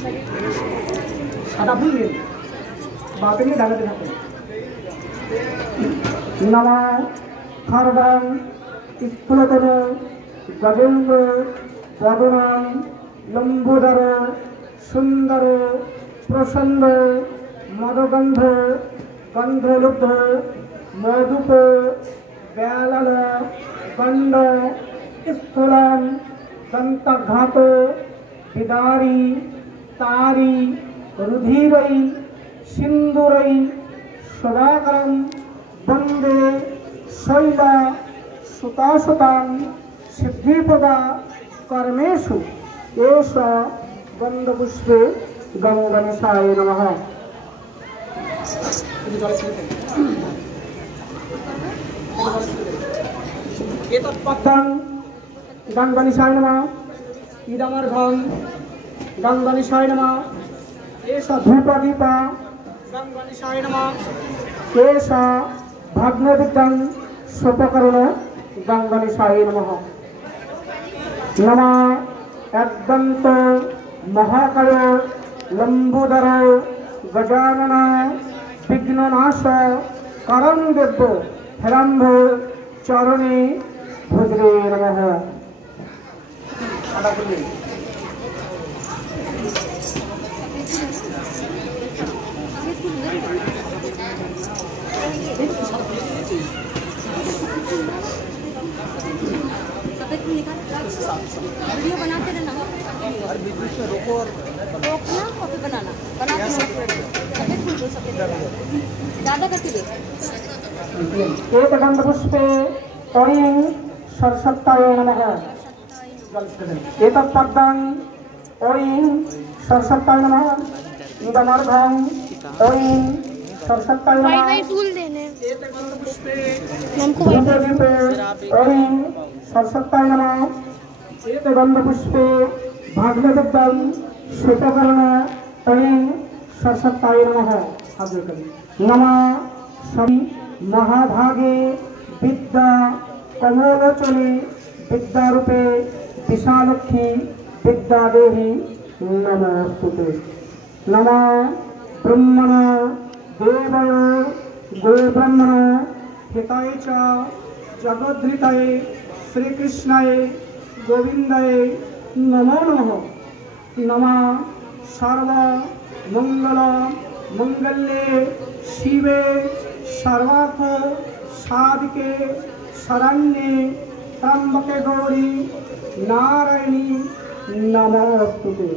সাদা ফুল নিয়ে বাপে নিয়ে ডাকাতে থাকে। নমা খর্বং স্থূলতর গজেন্দ্র বদনাম লম্বোদর সুন্দর প্রসন্ন মদগন্ধ গন্ধলুব্ধ মধুপ ব্যালন গণ্ড স্থূলম দন্তঘাত বিদারি তারি রুধিরৈ সিন্দুরৈ সদাকরম বন্দে শৈল সুতাসুতাং সিদ্ধিপদা কর্মেষু এষ গন্ধপুষ্পে গঙ্গণেশায় নমঃ। এতৎপদ্মং গঙ্গণেশায় নমঃ। ইদমর্ঘং গঙ্গণেশায় নমঃ। এষ ধূপদীপা গঙ্গণেশায় নমঃ। এষ ভগ্নবিদ্যং সোপকরণ গঙ্গণেশায় নমঃ। নমঃ একদন্ত মহাকায় লম্বোদর গজানন বিঘ্ননাশ করং দেব্য হেরম্ভ চরণে ভুজরে নমঃ। वीडियो बनाते रहना और बीच में रोको और रोकना कॉपी बनाना सफेद फूल दो सफेद ज़्यादा करके दो। एक गंधपुष्पे ओं सरस्वत्याय नमः। एतत्पद्मं ओं सरस्वत्याय नमः। इदमर्घं ओं सरस्वत्याय नमः। फूल देने धूपदीपे ओं सरस्वत्याय नमः। गंधपुष्पे भाग्यविद्यं सोपकरण ओं सरस्वत्याय नमः। नमः सं महाभागे विद्या कमलोचने विद्यारूपे विशालक्षी विद्यादेहि नमोस्तुते। नमः ब्रह्मण देवय गोब्रह्मण हिताय च जगद्धृताय श्रीकृष्णाय गोविंदाय नमो नमः। नमः सर्व मंगल मंगल्ये शिवे सर्वार्थ साधिके शरण्ये त्र्यंबके गौरी नारायणी नमोस्तुते।